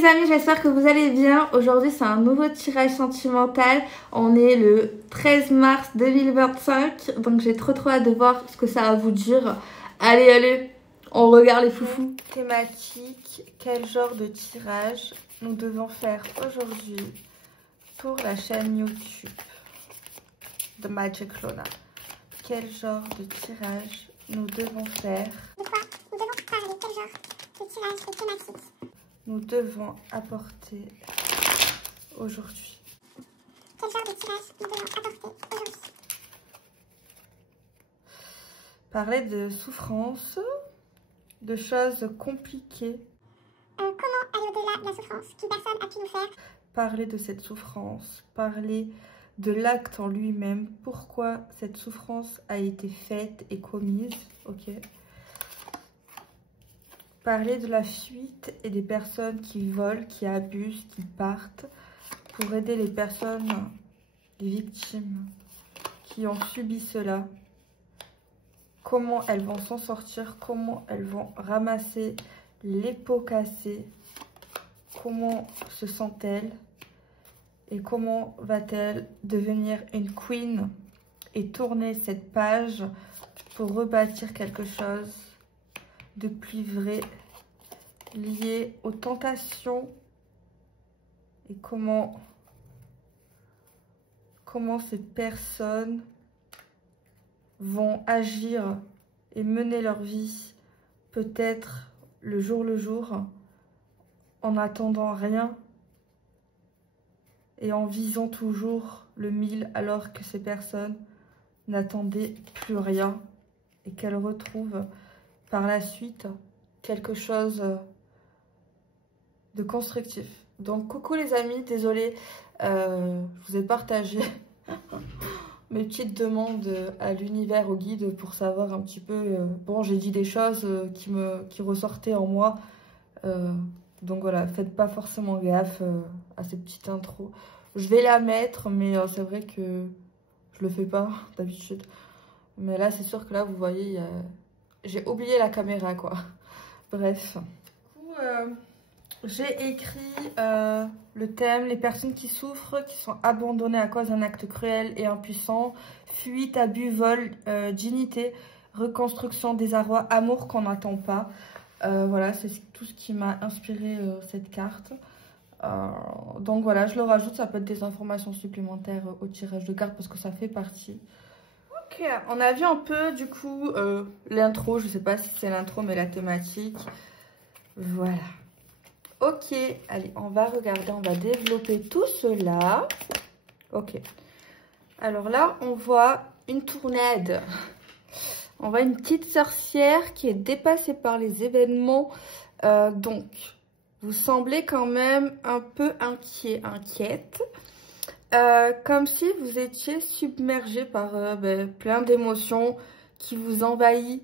les amis, j'espère que vous allez bien. Aujourd'hui c'est un nouveau tirage sentimental. On est le 13 mars 2025. Donc j'ai trop hâte de voir ce que ça va vous dire. Allez, on regarde les foufous. Thématique, quel genre de tirage nous devons faire aujourd'hui pour la chaîne YouTube de Magic Lona. Quel genre de tirage nous devons faire? De quoi nous devons parler? Quel genre de tirage et thématique nous devons apporter aujourd'hui? Quel genre de tirage nous devons apporter aujourd'hui? Parler de souffrance, de choses compliquées. Comment aller au-delà de la souffrance qu'une personne a pu nous faire? Parler de cette souffrance, parler de l'acte en lui-même, pourquoi cette souffrance a été faite et commise, ok. Parler de la fuite et des personnes qui volent, qui abusent, qui partent, pour aider les personnes, les victimes qui ont subi cela. Comment elles vont s'en sortir, comment elles vont ramasser les pots cassés, comment se sent-elle et comment va-t-elle devenir une queen et tourner cette page pour rebâtir quelque chose de plus vrai lié aux tentations et comment ces personnes vont agir et mener leur vie peut-être le jour en attendant rien et en visant toujours le 1000 alors que ces personnes n'attendaient plus rien et qu'elles retrouvent par la suite quelque chose de constructif. Donc coucou les amis, désolée, je vous ai partagé mes petites demandes à l'univers, au guide, pour savoir un petit peu, bon j'ai dit des choses qui ressortaient en moi, donc voilà, faites pas forcément gaffe à cette petite intro. Je vais la mettre, mais c'est vrai que je le fais pas d'habitude. Mais là, c'est sûr que là, vous voyez, j'ai oublié la caméra, quoi. Bref. Du coup, j'ai écrit le thème, les personnes qui souffrent, qui sont abandonnées à cause d'un acte cruel et impuissant, fuite, abus, vol, dignité, reconstruction, désarroi, amour qu'on n'attend pas. Voilà, c'est tout ce qui m'a inspiré cette carte. Donc voilà, je le rajoute, ça peut être des informations supplémentaires au tirage de cartes parce que ça fait partie. Ok, on a vu un peu du coup l'intro, je sais pas si c'est l'intro mais la thématique. Voilà. Ok, allez, on va regarder, on va développer tout cela. Ok. Alors là, on voit une tournade. On voit une petite sorcière qui est dépassée par les événements. Donc, vous semblez quand même un peu inquiète. Comme si vous étiez submergé par plein d'émotions qui vous envahissent.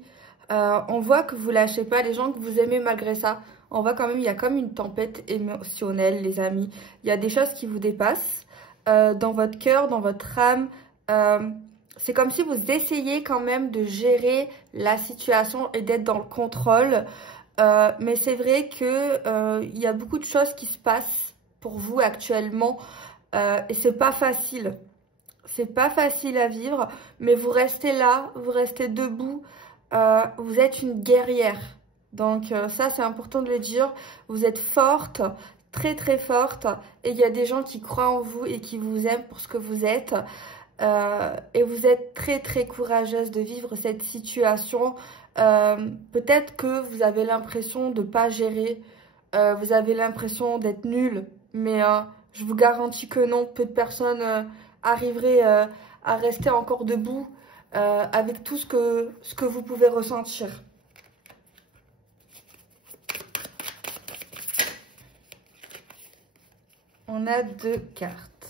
On voit que vous lâchez pas les gens que vous aimez malgré ça. On voit quand même, il y a comme une tempête émotionnelle, les amis. Il y a des choses qui vous dépassent dans votre cœur, dans votre âme. C'est comme si vous essayez quand même de gérer la situation et d'être dans le contrôle. Mais c'est vrai que il y a beaucoup de choses qui se passent pour vous actuellement. Et c'est pas facile. C'est pas facile à vivre. Mais vous restez là, vous restez debout. Vous êtes une guerrière. Donc ça c'est important de le dire, vous êtes forte, très forte, et il y a des gens qui croient en vous et qui vous aiment pour ce que vous êtes, et vous êtes très courageuse de vivre cette situation. Peut-être que vous avez l'impression de ne pas gérer, vous avez l'impression d'être nulle, mais je vous garantis que non, peu de personnes arriveraient à rester encore debout avec tout ce que vous pouvez ressentir. On a 2 cartes.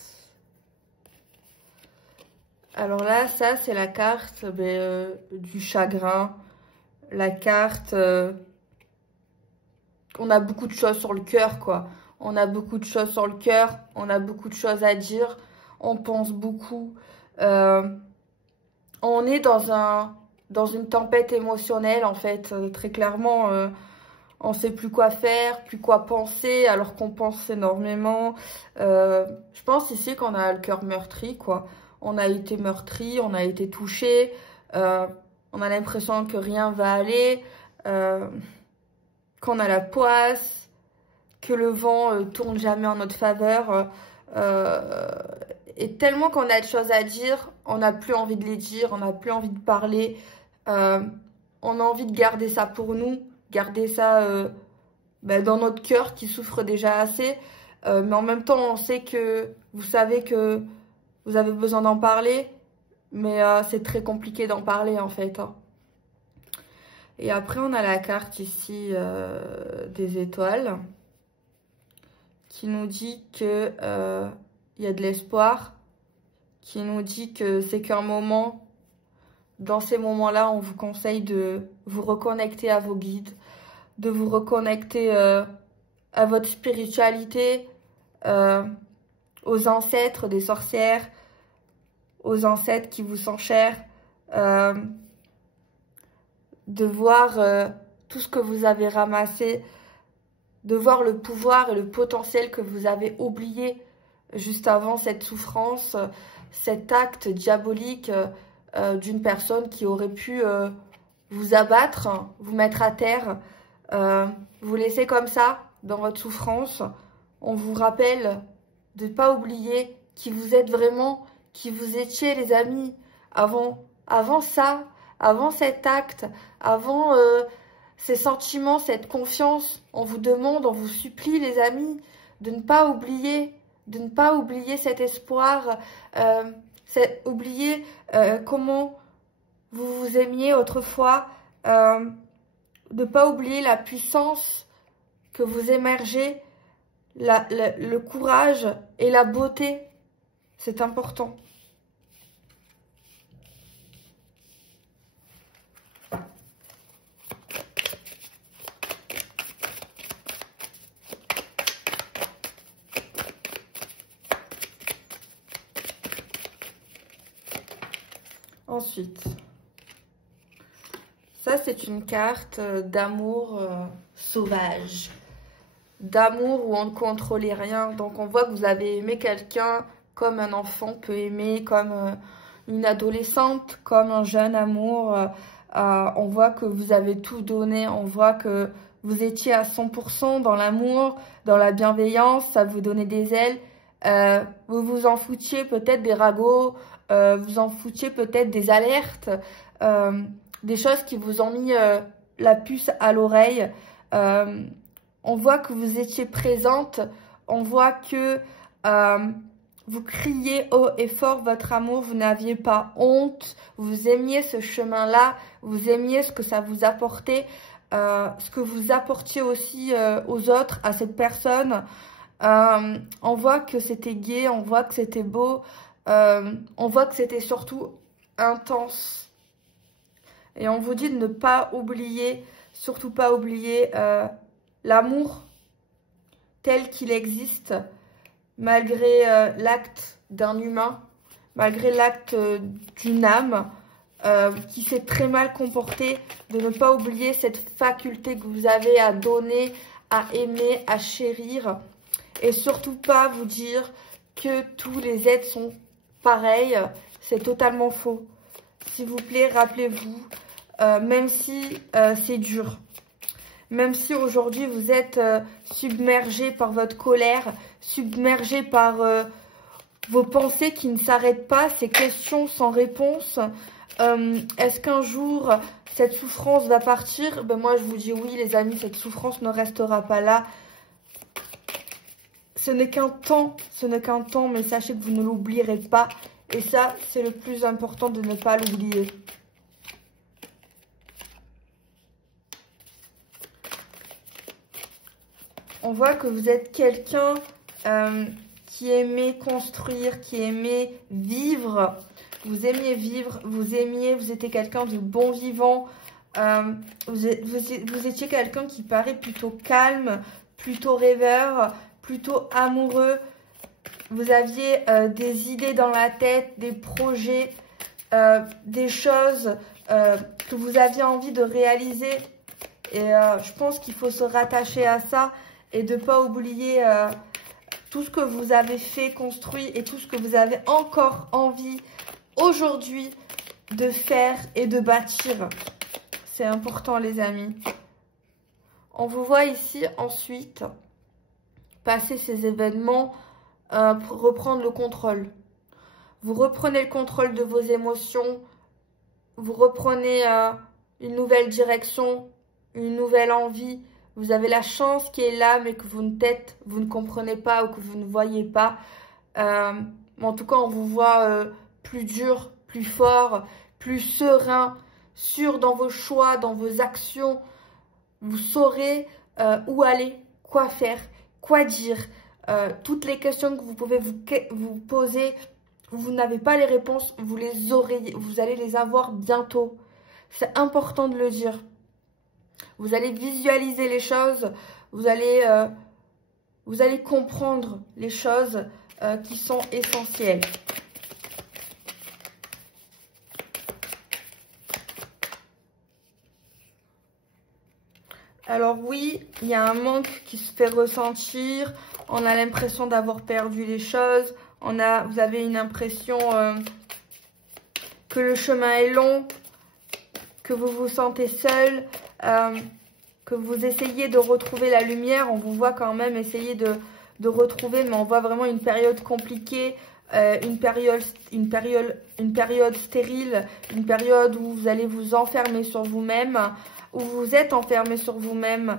Alors là, ça, c'est la carte du chagrin. La carte... on a beaucoup de choses sur le cœur, quoi. On a beaucoup de choses sur le cœur. On a beaucoup de choses à dire. On pense beaucoup. On est dans une tempête émotionnelle, en fait. Très clairement, on sait plus quoi faire, plus quoi penser, alors qu'on pense énormément. Je pense ici qu'on a le cœur meurtri, quoi. On a été meurtri, on a été touché, on a l'impression que rien va aller, qu'on a la poisse, que le vent tourne jamais en notre faveur. Et tellement qu'on a de choses à dire, on n'a plus envie de les dire, on n'a plus envie de parler. On a envie de garder ça pour nous, garder ça dans notre cœur qui souffre déjà assez. Mais en même temps, on sait que vous savez que vous avez besoin d'en parler, mais c'est très compliqué d'en parler en fait. Hein. Et après, on a la carte ici des étoiles qui nous dit que il y a de l'espoir, qui nous dit que c'est qu'un moment. Dans ces moments-là, on vous conseille de vous reconnecter à vos guides, de vous reconnecter à votre spiritualité, aux ancêtres des sorcières, aux ancêtres qui vous sont chers, de voir tout ce que vous avez ramassé, de voir le pouvoir et le potentiel que vous avez oublié juste avant cette souffrance, cet acte diabolique d'une personne qui aurait pu vous abattre, vous mettre à terre, vous laisser comme ça dans votre souffrance. On vous rappelle de ne pas oublier qui vous êtes vraiment, qui vous étiez les amis avant ça, avant cet acte, avant ces sentiments, cette confiance. On vous demande, on vous supplie les amis de ne pas oublier cet espoir, oublier comment vous vous aimiez autrefois, de ne pas oublier la puissance que vous émergez, le courage et la beauté, c'est important. Ensuite, ça c'est une carte d'amour sauvage, d'amour où on ne contrôlait rien. Donc on voit que vous avez aimé quelqu'un comme un enfant peut aimer, comme une adolescente, comme un jeune amour. On voit que vous avez tout donné, on voit que vous étiez à 100% dans l'amour, dans la bienveillance, ça vous donnait des ailes. Vous vous en foutiez peut-être des ragots, vous en foutiez peut-être des alertes, des choses qui vous ont mis la puce à l'oreille. On voit que vous étiez présente, on voit que vous criez haut et fort votre amour, vous n'aviez pas honte, vous aimiez ce chemin-là, vous aimiez ce que ça vous apportait, ce que vous apportiez aussi aux autres, à cette personne. On voit que c'était gai, on voit que c'était beau, on voit que c'était surtout intense. Et on vous dit de ne pas oublier, surtout pas oublier l'amour tel qu'il existe, malgré l'acte d'un humain, malgré l'acte d'une âme qui s'est très mal comportée, de ne pas oublier cette faculté que vous avez à donner, à aimer, à chérir. Et surtout pas vous dire que tous les êtres sont pareils, c'est totalement faux. S'il vous plaît, rappelez-vous, même si c'est dur, même si aujourd'hui vous êtes submergé par votre colère, submergé par vos pensées qui ne s'arrêtent pas, ces questions sans réponse, est-ce qu'un jour cette souffrance va partir? Ben moi je vous dis oui les amis, cette souffrance ne restera pas là. Ce n'est qu'un temps, mais sachez que vous ne l'oublierez pas. Et ça, c'est le plus important de ne pas l'oublier. On voit que vous êtes quelqu'un qui aimait construire, qui aimait vivre. Vous aimiez vivre, vous étiez quelqu'un de bon vivant. Vous étiez quelqu'un qui paraît plutôt calme, plutôt rêveur, plutôt amoureux. Vous aviez des idées dans la tête, des projets, des choses que vous aviez envie de réaliser. Et je pense qu'il faut se rattacher à ça et de ne pas oublier tout ce que vous avez fait, construit et tout ce que vous avez encore envie aujourd'hui de faire et de bâtir. C'est important les amis. On vous voit ici ensuite passer ces événements pour reprendre le contrôle. Vous reprenez le contrôle de vos émotions. Vous reprenez une nouvelle direction, une nouvelle envie. Vous avez la chance qui est là mais que vous ne comprenez pas ou que vous ne voyez pas. Mais en tout cas, on vous voit plus dur, plus fort, plus serein, sûr dans vos choix, dans vos actions. Vous saurez où aller, quoi faire, quoi dire. Toutes les questions que vous pouvez vous poser, vous n'avez pas les réponses, vous allez les avoir bientôt. C'est important de le dire. Vous allez visualiser les choses, vous allez comprendre les choses qui sont essentielles. Alors oui, il y a un manque qui se fait ressentir. On a l'impression d'avoir perdu les choses. Vous avez une impression que le chemin est long, que vous vous sentez seul, que vous essayez de retrouver la lumière. On vous voit quand même essayer de retrouver, mais on voit vraiment une période compliquée, une période stérile, une période où vous allez vous enfermer sur vous-même, où vous êtes enfermé sur vous-même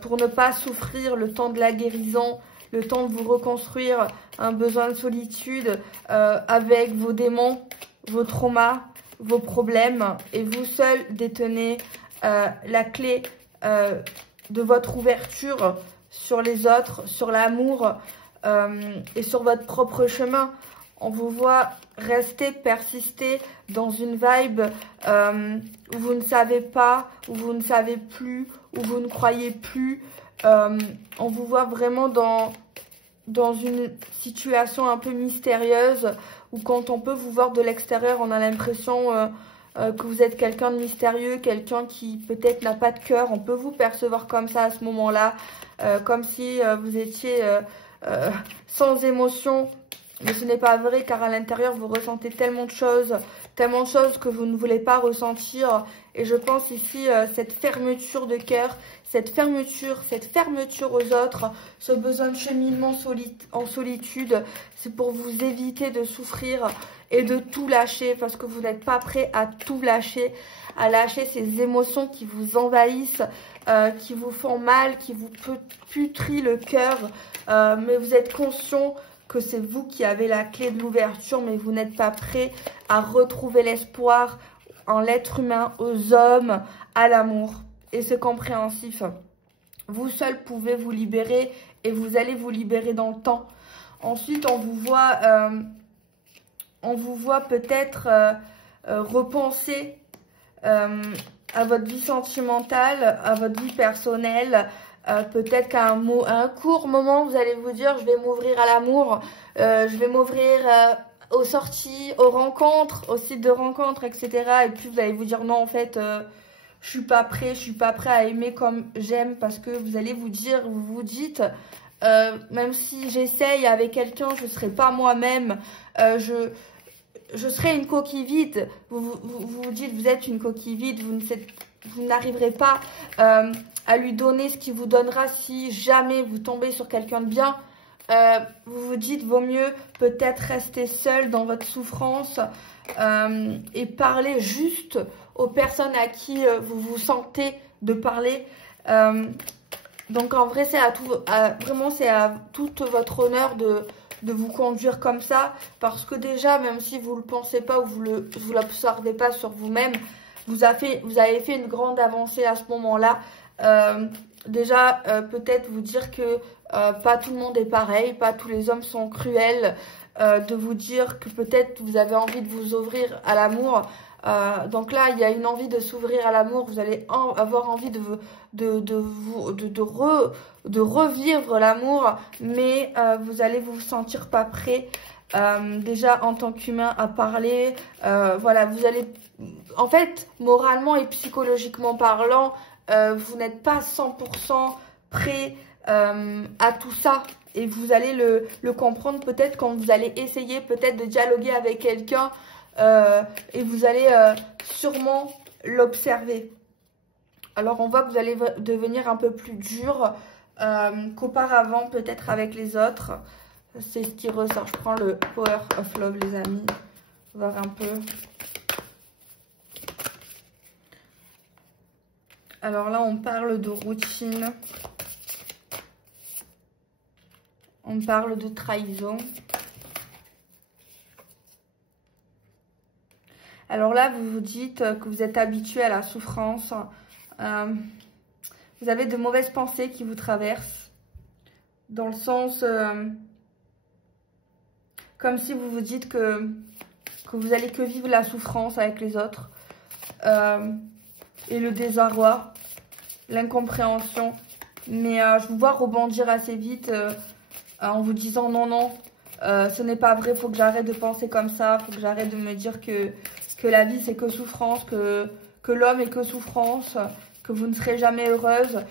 pour ne pas souffrir le temps de la guérison, le temps de vous reconstruire, un besoin de solitude avec vos démons, vos traumas, vos problèmes. Et vous seul détenez la clé de votre ouverture sur les autres, sur l'amour et sur votre propre chemin. On vous voit rester, persister dans une vibe où vous ne savez pas, où vous ne savez plus, où vous ne croyez plus. On vous voit vraiment dans une situation un peu mystérieuse où quand on peut vous voir de l'extérieur, on a l'impression que vous êtes quelqu'un de mystérieux, quelqu'un qui peut-être n'a pas de cœur. On peut vous percevoir comme ça à ce moment-là, comme si vous étiez sans émotion. Mais ce n'est pas vrai car à l'intérieur, vous ressentez tellement de choses que vous ne voulez pas ressentir. Et je pense ici, cette fermeture de cœur, cette fermeture aux autres, ce besoin de cheminement en solitude, c'est pour vous éviter de souffrir et de tout lâcher parce que vous n'êtes pas prêt à tout lâcher, à lâcher ces émotions qui vous envahissent, qui vous font mal, qui vous putrient le cœur. Mais vous êtes conscient que c'est vous qui avez la clé de l'ouverture, mais vous n'êtes pas prêt à retrouver l'espoir en l'être humain, aux hommes, à l'amour. Et c'est compréhensif. Vous seul pouvez vous libérer et vous allez vous libérer dans le temps. Ensuite, on vous voit peut-être repenser à votre vie sentimentale, à votre vie personnelle. Peut-être qu'à un court moment, vous allez vous dire, je vais m'ouvrir à l'amour, je vais m'ouvrir aux sorties, aux rencontres, aux sites de rencontres, etc. Et puis vous allez vous dire, non, en fait, je suis pas prêt à aimer comme j'aime, parce que vous allez vous dire, vous vous dites, même si j'essaye avec quelqu'un, je serai pas moi-même, je serai une coquille vide. Vous dites, vous êtes une coquille vide, vous n'arriverez pas à lui donner ce qu'il vous donnera si jamais vous tombez sur quelqu'un de bien. Vous vous dites, vaut mieux peut-être rester seul dans votre souffrance et parler juste aux personnes à qui vous vous sentez de parler. Donc en vrai, vraiment c'est à tout votre honneur de vous conduire comme ça, parce que déjà, même si vous ne le pensez pas ou vous l'observez pas sur vous-même, vous avez fait une grande avancée à ce moment-là. Déjà, peut-être vous dire que pas tout le monde est pareil, pas tous les hommes sont cruels, de vous dire que peut-être vous avez envie de vous ouvrir à l'amour. Donc là, il y a une envie de s'ouvrir à l'amour, vous allez avoir envie de revivre l'amour, mais vous allez vous sentir pas prêt. Déjà en tant qu'humain à parler, voilà, vous allez, en fait, moralement et psychologiquement parlant, vous n'êtes pas 100% prêt à tout ça. Et vous allez le comprendre peut-être quand vous allez essayer peut-être de dialoguer avec quelqu'un et vous allez sûrement l'observer. Alors on voit que vous allez devenir un peu plus dur qu'auparavant peut-être avec les autres. C'est ce qui ressort. Je prends le Power of Love les amis. Voir un peu. Alors là on parle de routine. On parle de trahison. Alors là, vous vous dites que vous êtes habitué à la souffrance. Vous avez de mauvaises pensées qui vous traversent. Dans le sens, comme si vous vous dites que vous allez que vivre la souffrance avec les autres. Et le désarroi, l'incompréhension. Mais je vous vois rebondir assez vite en vous disant non, ce n'est pas vrai, il faut que j'arrête de penser comme ça, il faut que j'arrête de me dire que la vie c'est que souffrance, que l'homme est que souffrance, que vous ne serez jamais heureuse.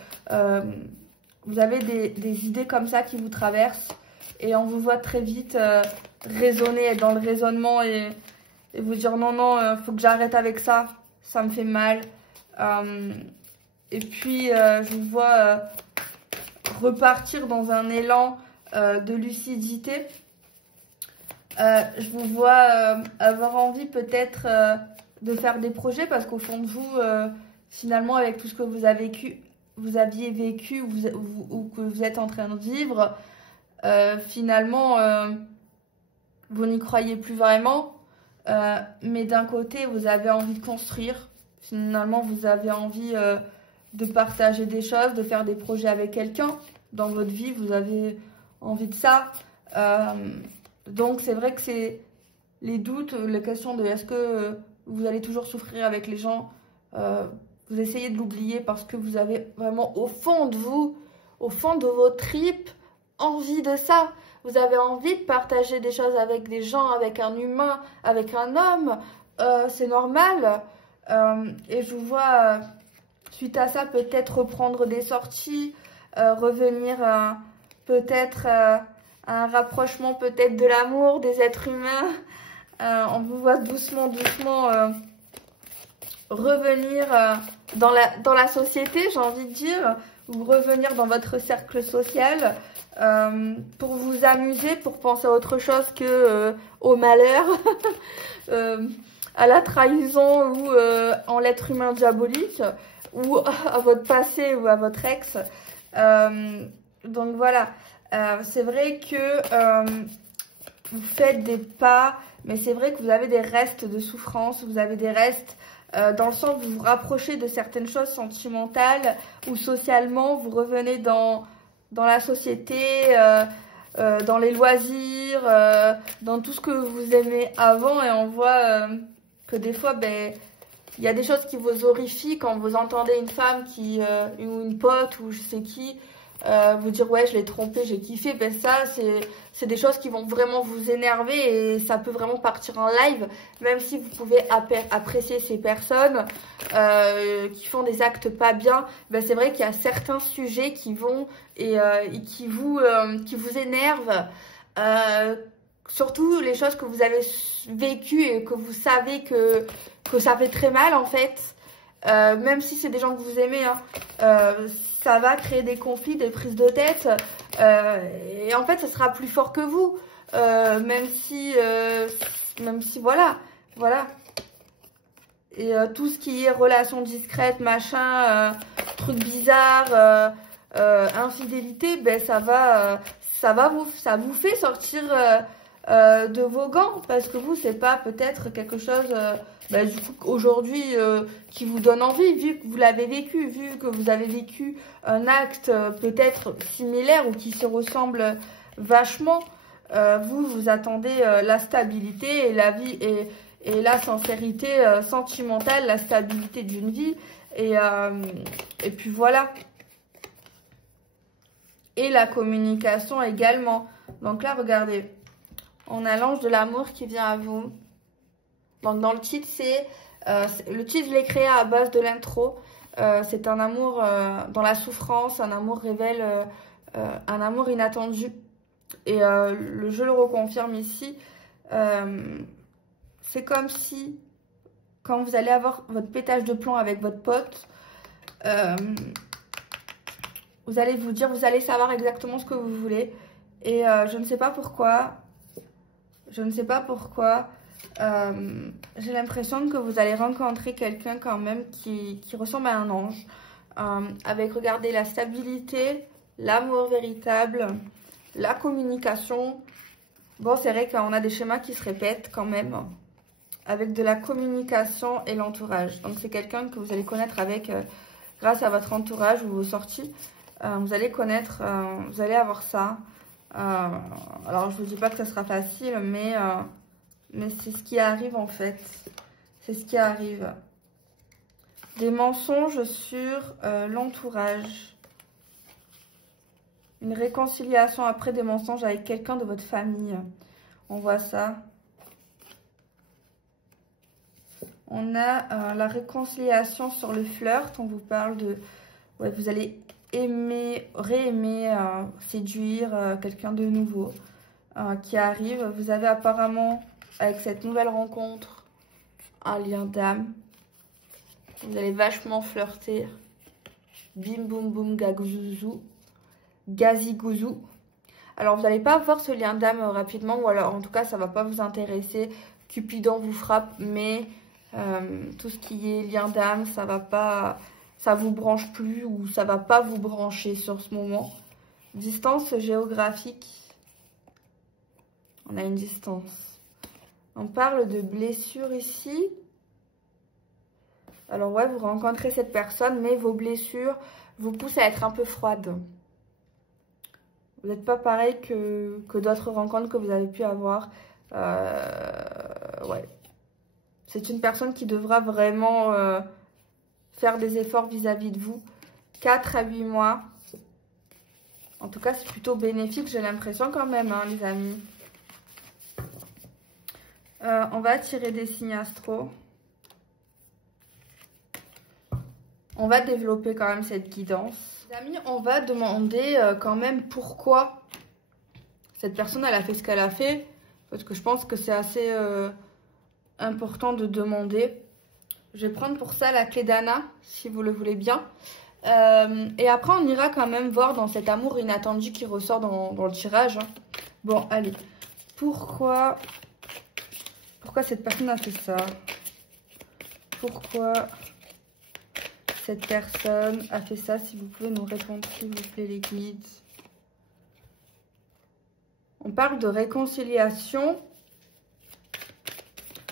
Vous avez des idées comme ça qui vous traversent et on vous voit très vite raisonner, être dans le raisonnement et vous dire non, il faut que j'arrête avec ça, ça me fait mal. Et puis je vous vois repartir dans un élan de lucidité. Je vous vois avoir envie peut-être de faire des projets parce qu'au fond de vous, finalement, avec tout ce que vous aviez vécu ou que vous êtes en train de vivre, finalement, vous n'y croyez plus vraiment. Mais d'un côté, vous avez envie de construire. Finalement, vous avez envie de partager des choses, de faire des projets avec quelqu'un. Dans votre vie, vous avez envie de ça. Donc c'est vrai que c'est les doutes, les questions de est-ce que vous allez toujours souffrir avec les gens, vous essayez de l'oublier parce que vous avez vraiment au fond de vous, au fond de vos tripes, envie de ça. Vous avez envie de partager des choses avec des gens, avec un humain, avec un homme, c'est normal. Et je vous vois suite à ça peut-être reprendre des sorties, revenir peut-être un rapprochement peut-être de l'amour, des êtres humains. On vous voit doucement revenir dans la société, j'ai envie de dire, ou revenir dans votre cercle social pour vous amuser, pour penser à autre chose que au malheur, à la trahison ou en l'être humain diabolique, ou à votre passé ou à votre ex. Donc voilà. C'est vrai que vous faites des pas, mais c'est vrai que vous avez des restes de souffrance, vous avez des restes dans le sens où vous vous rapprochez de certaines choses sentimentales ou socialement, vous revenez dans la société, dans les loisirs, dans tout ce que vous aimez avant et on voit que des fois, il y a des choses qui vous horrifient quand vous entendez une femme ou une pote ou je sais qui, vous dire ouais je l'ai trompé, j'ai kiffé, ça c'est des choses qui vont vraiment vous énerver et ça peut vraiment partir en live, même si vous pouvez apprécier ces personnes qui font des actes pas bien, c'est vrai qu'il y a certains sujets qui vont et qui vous énervent, surtout les choses que vous avez vécues et que vous savez que ça fait très mal en fait. Même si c'est des gens que vous aimez, ça va créer des conflits, des prises de tête, et en fait ça sera plus fort que vous, même si voilà. Et tout ce qui est relations discrètes, machin, trucs bizarres, infidélité, ça vous fait sortir de vos gants, parce que vous c'est pas peut-être quelque chose du coup aujourd'hui qui vous donne envie, vu que vous l'avez vécu, vu que vous avez vécu un acte peut-être similaire ou qui se ressemble vachement. Vous attendez la stabilité et la vie et la sincérité sentimentale, la stabilité d'une vie et puis voilà. Et la communication également. Donc là regardez, on a l'ange de l'amour qui vient à vous. Donc dans le titre, le titre je l'ai créé à base de l'intro. c'est un amour dans la souffrance, un amour révèle un amour inattendu. Et le jeu le reconfirme ici. C'est comme si, quand vous allez avoir votre pétage de plomb avec votre pote, vous allez vous dire, vous allez savoir exactement ce que vous voulez. Et je ne sais pas pourquoi. J'ai l'impression que vous allez rencontrer quelqu'un quand même qui ressemble à un ange. Avec, regardez, la stabilité, l'amour véritable, la communication. Bon, c'est vrai qu'on a des schémas qui se répètent quand même. Avec de la communication et l'entourage. Donc, c'est quelqu'un que vous allez connaître avec, grâce à votre entourage ou vos sorties. Vous allez connaître, vous allez avoir ça. Alors, je ne vous dis pas que ça sera facile, mais c'est ce qui arrive en fait. C'est ce qui arrive. Des mensonges sur l'entourage. Une réconciliation après des mensonges avec quelqu'un de votre famille. On voit ça. On a la réconciliation sur le flirt. On vous parle de... Ouais, vous allez aimer, réaimer, séduire quelqu'un de nouveau qui arrive. Vous avez apparemment, avec cette nouvelle rencontre, un lien d'âme. Vous allez vachement flirter. Bim boum boum gagouzou. Gazigouzou. Alors, vous n'allez pas avoir ce lien d'âme rapidement, ou alors, en tout cas, ça ne va pas vous intéresser. Cupidon vous frappe, mais tout ce qui est lien d'âme, ça va pas... Ça vous branche plus ou ça va pas vous brancher sur ce moment. Distance géographique. On a une distance. On parle de blessures ici. Alors ouais, vous rencontrez cette personne, mais vos blessures vous poussent à être un peu froide. Vous n'êtes pas pareil que d'autres rencontres que vous avez pu avoir. Ouais. C'est une personne qui devra vraiment... faire des efforts vis-à-vis de vous. 4 à 8 mois. En tout cas, c'est plutôt bénéfique, j'ai l'impression quand même, hein, les amis. On va tirer des signes astro. On va développer quand même cette guidance. Les amis, on va demander quand même pourquoi cette personne, elle a fait ce qu'elle a fait. Parce que je pense que c'est assez important de demander. Je vais prendre pour ça la clé d'Anna, si vous le voulez bien. Et après, on ira quand même voir dans cet amour inattendu qui ressort dans le tirage. Bon, allez. Pourquoi cette personne a fait ça? Pourquoi cette personne a fait ça? Si vous pouvez nous répondre, s'il vous plaît, les guides. On parle de réconciliation.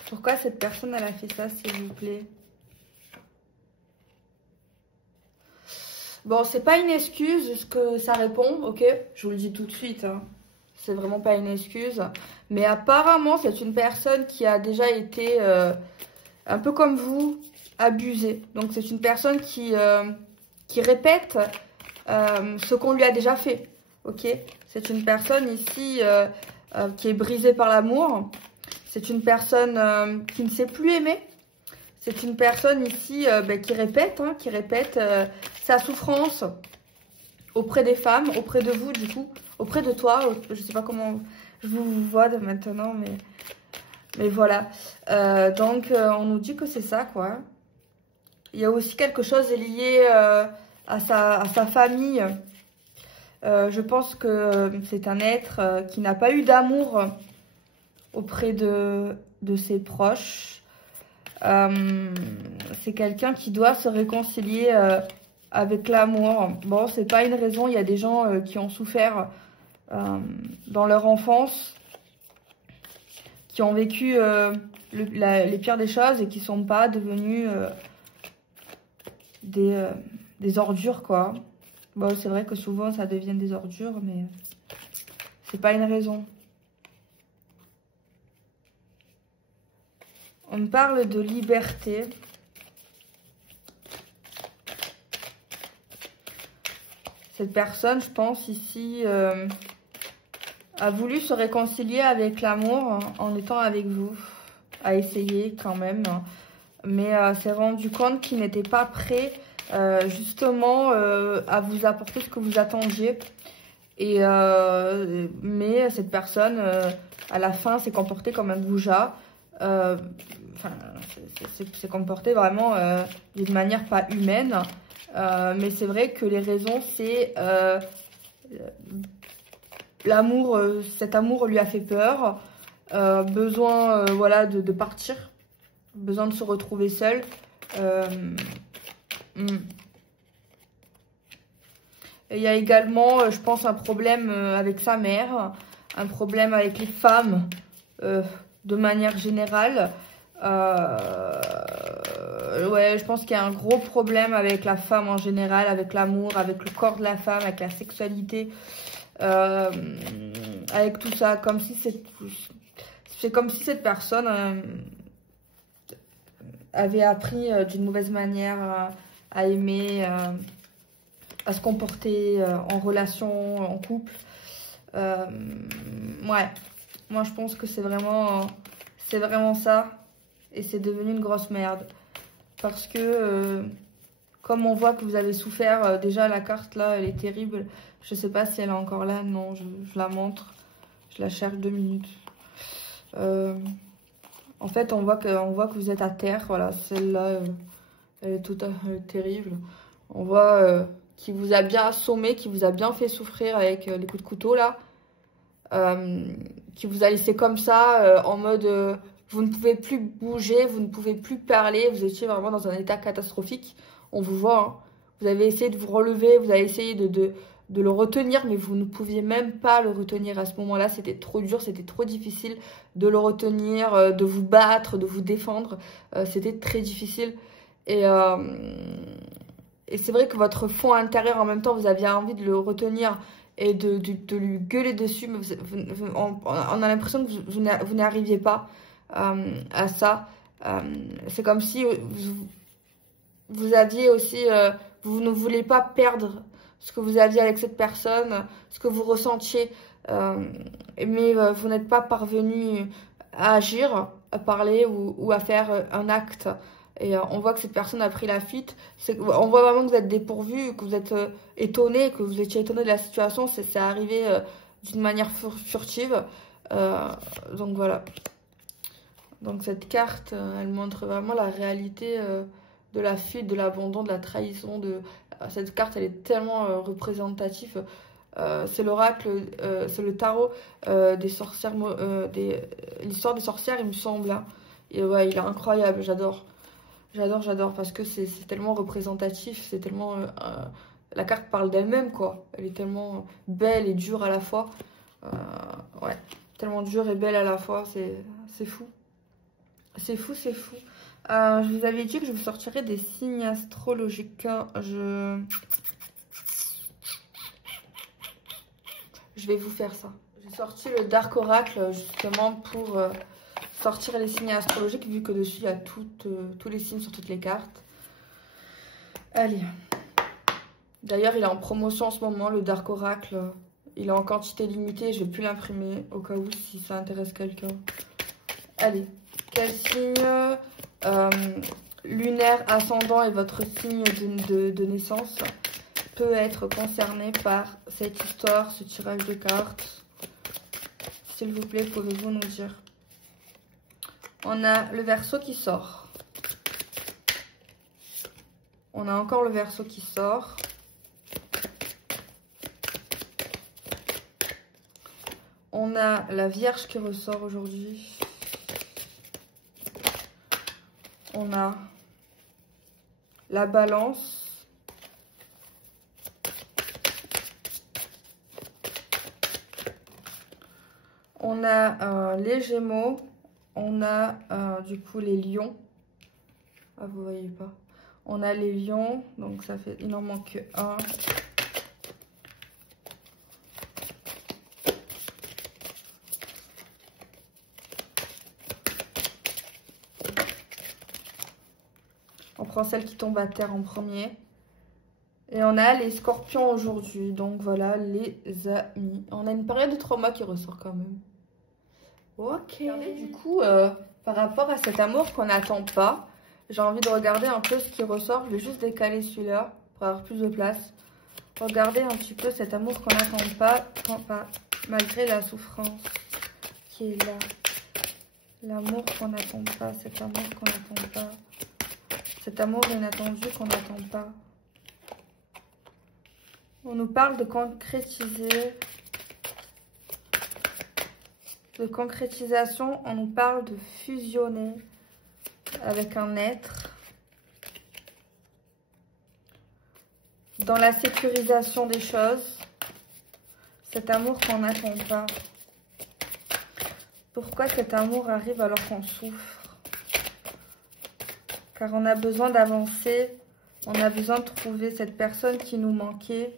Pourquoi cette personne, elle a fait ça, s'il vous plaît? Bon, c'est pas une excuse ce que ça répond, ok? Je vous le dis tout de suite, hein. C'est vraiment pas une excuse. Mais apparemment, c'est une personne qui a déjà été, un peu comme vous, abusée. Donc, c'est une personne qui répète ce qu'on lui a déjà fait, ok? C'est une personne ici qui est brisée par l'amour. C'est une personne qui ne sait plus aimer. C'est une personne ici qui répète sa souffrance auprès des femmes, auprès de vous du coup, auprès de toi. Je ne sais pas comment je vous vois de maintenant, mais voilà. Donc on nous dit que c'est ça, quoi. Il y a aussi quelque chose lié à sa famille. Je pense que c'est un être qui n'a pas eu d'amour auprès de ses proches. C'est quelqu'un qui doit se réconcilier avec l'amour. Bon, c'est pas une raison. Il y a des gens qui ont souffert dans leur enfance, qui ont vécu les pires des choses et qui sont pas devenus des ordures, quoi. Bon, c'est vrai que souvent ça devient des ordures, mais c'est pas une raison. On parle de liberté. Cette personne, je pense, ici, a voulu se réconcilier avec l'amour en étant avec vous. A essayé quand même. Mais s'est rendu compte qu'il n'était pas prêt justement à vous apporter ce que vous attendiez. Et mais cette personne, à la fin, s'est comportée comme un goujat. Enfin, s'est comportée vraiment d'une manière pas humaine. Mais c'est vrai que les raisons, c'est l'amour. Cet amour lui a fait peur. Besoin voilà, de partir. Besoin de se retrouver seul. Et il y a également, je pense, un problème avec sa mère, un problème avec les femmes de manière générale. Ouais, je pense qu'il y a un gros problème avec la femme en général, avec l'amour, avec le corps de la femme, avec la sexualité, avec tout ça, comme si c'est comme si cette personne avait appris d'une mauvaise manière à aimer, à se comporter en relation, en couple. Ouais, moi je pense que c'est vraiment ça. Et c'est devenu une grosse merde. Parce que, comme on voit que vous avez souffert, déjà la carte là, elle est terrible. Je sais pas si elle est encore là. Non, je la montre. Je la cherche 2 minutes. En fait, on voit que vous êtes à terre. Voilà, celle-là, elle est toute terrible. On voit qu'il vous a bien assommé, qu'il vous a bien fait souffrir avec les coups de couteau là. Qui vous a laissé comme ça, en mode... vous ne pouvez plus bouger, vous ne pouvez plus parler, vous étiez vraiment dans un état catastrophique. On vous voit, hein. Vous avez essayé de vous relever, vous avez essayé de le retenir, mais vous ne pouviez même pas le retenir à ce moment-là. C'était trop dur, c'était trop difficile de le retenir, de vous battre, de vous défendre. C'était très difficile. Et c'est vrai que votre fond intérieur, en même temps, vous aviez envie de le retenir et de lui gueuler dessus, mais on a l'impression que vous n'y arriviez pas. À ça, c'est comme si vous aviez aussi, vous ne voulez pas perdre ce que vous aviez avec cette personne, ce que vous ressentiez, mais vous n'êtes pas parvenu à agir, à parler ou à faire un acte. Et on voit que cette personne a pris la fuite. On voit vraiment que vous êtes dépourvu, que vous êtes étonné, que vous étiez étonné de la situation. C'est arrivé d'une manière furtive. Donc voilà. Donc cette carte, elle montre vraiment la réalité de la fuite, de l'abandon, de la trahison. Cette carte, elle est tellement représentative. C'est l'oracle, c'est le tarot des sorcières, l'histoire des sorcières, il me semble. Hein. Et ouais, il est incroyable, j'adore. J'adore, parce que c'est tellement représentatif, c'est tellement... la carte parle d'elle-même, quoi. Elle est tellement belle et dure à la fois. Ouais, tellement dure et belle à la fois, c'est fou. C'est fou. Je vous avais dit que je vous sortirais des signes astrologiques. Je vais vous faire ça. J'ai sorti le Dark Oracle justement pour sortir les signes astrologiques, vu que dessus il y a tous les signes sur toutes les cartes. Allez. D'ailleurs, il est en promotion en ce moment, le Dark Oracle. Il est en quantité limitée, je vais plus l'imprimer au cas où si ça intéresse quelqu'un. Allez. Quel signe lunaire, ascendant et votre signe de naissance peut être concerné par cette histoire, ce tirage de cartes? S'il vous plaît, pouvez-vous nous dire? On a le Verseau qui sort. On a encore le Verseau qui sort. On a la Vierge qui ressort aujourd'hui. On a la Balance. On a les Gémeaux. On a du coup les Lions. Ah, vous voyez pas. On a les Lions. Donc ça fait, il n'en manque un. On prend celle qui tombe à terre en premier. Et on a les Scorpions aujourd'hui. Donc voilà les amis. On a une période de trauma qui ressort quand même. Ok. Regardez, du coup, par rapport à cet amour qu'on n'attend pas, J'ai envie de regarder un peu ce qui ressort. Je vais juste décaler celui-là pour avoir plus de place. Regardez un petit peu cet amour qu'on n'attend pas, malgré la souffrance qui est là. L'amour qu'on n'attend pas, cet amour qu'on n'attend pas. Cet amour inattendu qu'on n'attend pas. On nous parle de concrétiser. De concrétisation, on nous parle de fusionner avec un être. Dans la sécurisation des choses, cet amour qu'on n'attend pas. Pourquoi cet amour arrive alors qu'on souffre? Car on a besoin d'avancer, on a besoin de trouver cette personne qui nous manquait,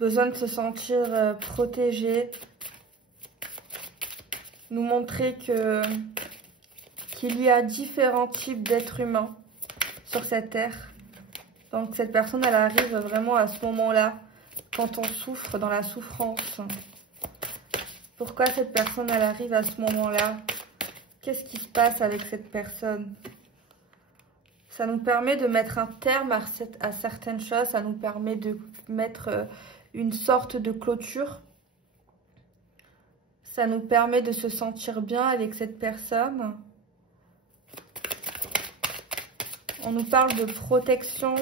besoin de se sentir protégé, nous montrer qu'il y a différents types d'êtres humains sur cette terre. Donc cette personne, elle arrive vraiment à ce moment-là, quand on souffre, dans la souffrance. Pourquoi cette personne, elle arrive à ce moment-là? Qu'est-ce qui se passe avec cette personne? Ça nous permet de mettre un terme à certaines choses, ça nous permet de mettre une sorte de clôture. Ça nous permet de se sentir bien avec cette personne. On nous parle de protection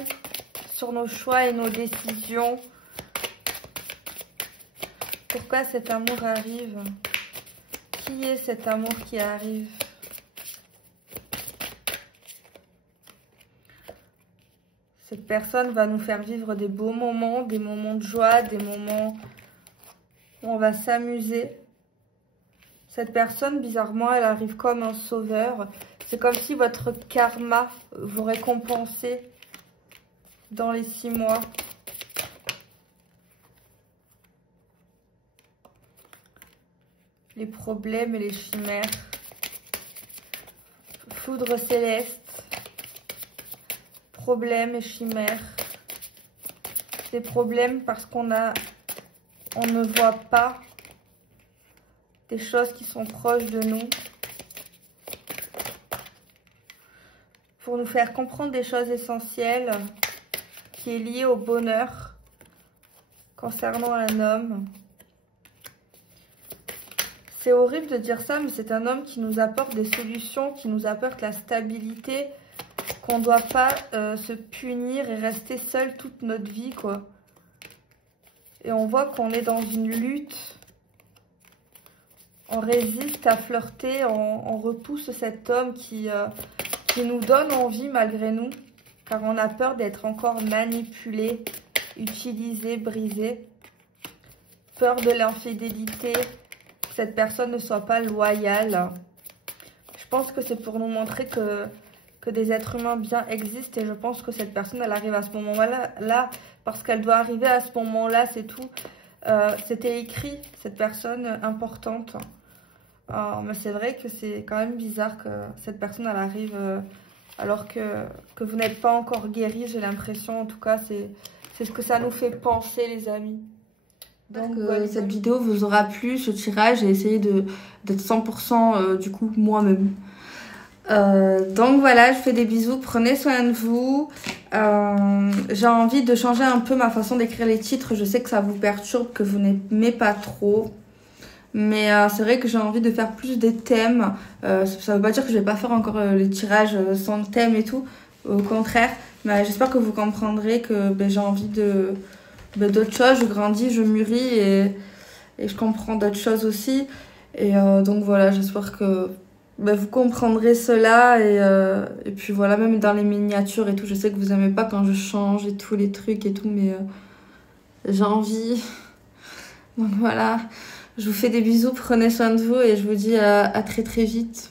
sur nos choix et nos décisions. Pourquoi cet amour arrive? Qui est cet amour qui arrive? Cette personne va nous faire vivre des beaux moments, des moments de joie, des moments où on va s'amuser. Cette personne, bizarrement, elle arrive comme un sauveur. C'est comme si votre karma vous récompensait dans les 6 mois. Les problèmes et les chimères. Foudre céleste. Problèmes et chimères. Des problèmes parce on ne voit pas des choses qui sont proches de nous. Pour nous faire comprendre des choses essentielles qui est liées au bonheur concernant un homme. C'est horrible de dire ça, mais c'est un homme qui nous apporte des solutions, qui nous apporte la stabilité, qu'on ne doit pas se punir et rester seul toute notre vie, quoi. Et on voit qu'on est dans une lutte. On résiste à flirter, on repousse cet homme qui nous donne envie malgré nous, car on a peur d'être encore manipulé, utilisé, brisé. Peur de l'infidélité, que cette personne ne soit pas loyale. Je pense que c'est pour nous montrer que des êtres humains bien existent, et je pense que cette personne, elle arrive à ce moment-là, parce qu'elle doit arriver à ce moment-là, c'est tout. C'était écrit, cette personne importante. Mais c'est vrai que c'est quand même bizarre que cette personne, elle arrive alors que vous n'êtes pas encore guéri, j'ai l'impression. En tout cas, c'est ce que ça nous fait penser, les amis. Donc cette vidéo vous aura plu, ce tirage. J'ai essayé d'être 100% du coup moi-même. Donc voilà, je fais des bisous, prenez soin de vous. J'ai envie de changer un peu ma façon d'écrire les titres. Je sais que ça vous perturbe, que vous n'aimez pas trop, mais c'est vrai que j'ai envie de faire plus des thèmes. Ça veut pas dire que je vais pas faire encore les tirages sans thème et tout, au contraire, mais j'espère que vous comprendrez que j'ai envie d'autres choses. Je grandis, je mûris, et je comprends d'autres choses aussi, et donc voilà, j'espère que vous comprendrez cela, et puis voilà, même dans les miniatures et tout, je sais que vous aimez pas quand je change et tout, les trucs et tout, mais j'ai envie. Donc voilà, je vous fais des bisous, prenez soin de vous, et je vous dis à très très vite.